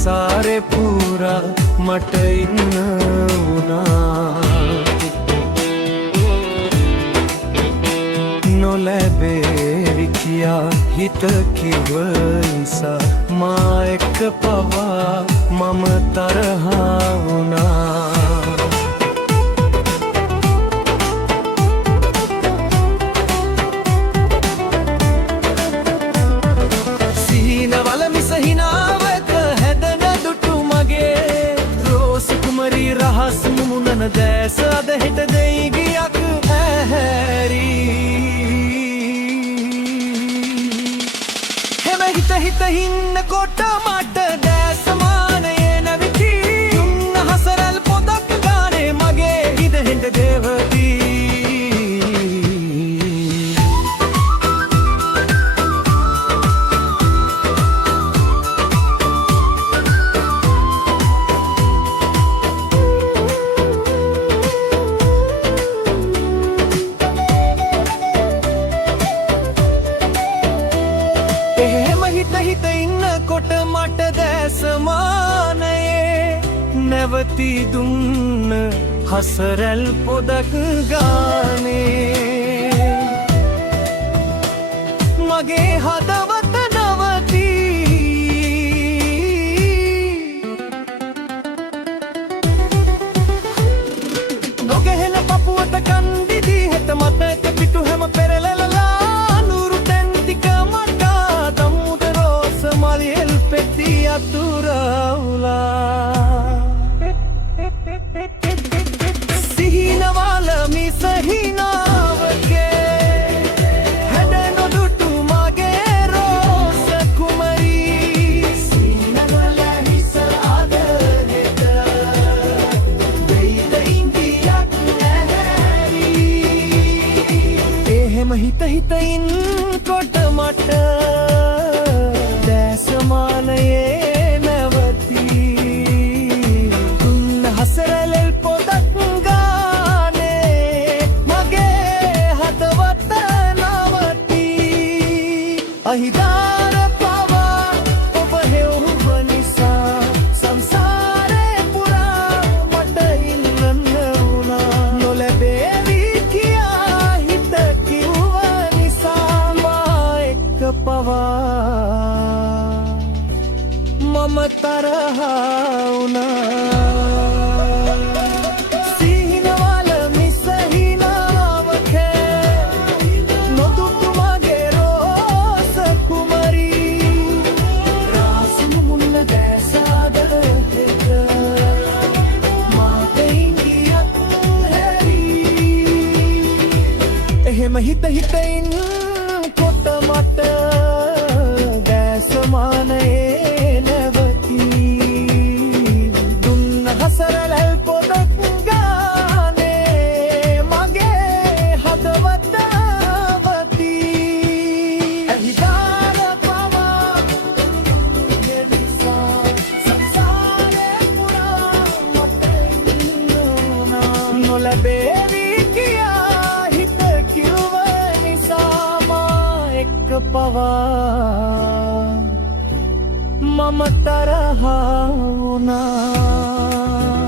සංසාරේ පුරා මට ඉන්න වුණා. නොලැබේවි කියා හිත කිව්ව නිසා මා එක්ක පවා මම තරහා වුණා. රහස් මුමුණන දැස අද හෙට දෙයි ගියක් ඇහැරී. හෙම හිත හිත ඉන්නකොට මට දැසමානයේ නැවිති. දුන්න හසරල් පොදක් ගානේ මගේ හිත හෙට දේවදී. හිත ඉන්නකොට මට දැසමානයේ නැවති දුන්න හසරැල් පොදක් ගානේ මගේ හදවත නවති. නොගැහෙන පපුවට කන්දිදී හෙත මතක පිටු හැම පෙරලලා නూరు තැන්තික මට මලියල් පෙති අතුරවුලා. සිහිනවල මිසහිනාවකේ හැඩ නොදුටු මගේ රෝස කුමරී. සිහිනවල හිස අදහෙට වෙයිද ඉන්දියක් නැහැරී. එහෙම හිත හිත ඉන්නකොට මට දැසමානයේ නැවති. දුන්න හසරැල් පොදක් ගානේ මගේ හදවත නවති. අහිදාර පවා ඔබ හෙව්ව නිසා සංසාරේ පුරා මට ඉන්න වුණා. නොලැබේවි කියා හිත කිව්ව නිසා මා එක්ක පවා මම තරහා වුණා. සිහිනවල මිසහිනාවකේ නොදුටු මගේ රෝස කුමරී. රහස් මුමුණ දැස අද හෙට මාට ඉංගියක් හැරී. එහෙම හිත හිත ඉන්නකොට මට දැසමානයේ හසරැල් පොදක් ගානේ මගේ හදවත නවති. ඇහිදාර පවා නිසා සංසාරේ පුරා මට ඉන්න වුණා. නොලැබේවි කියා හිත කිව්ව නිසා මා එක්ක පවා මම තරහා වුණා.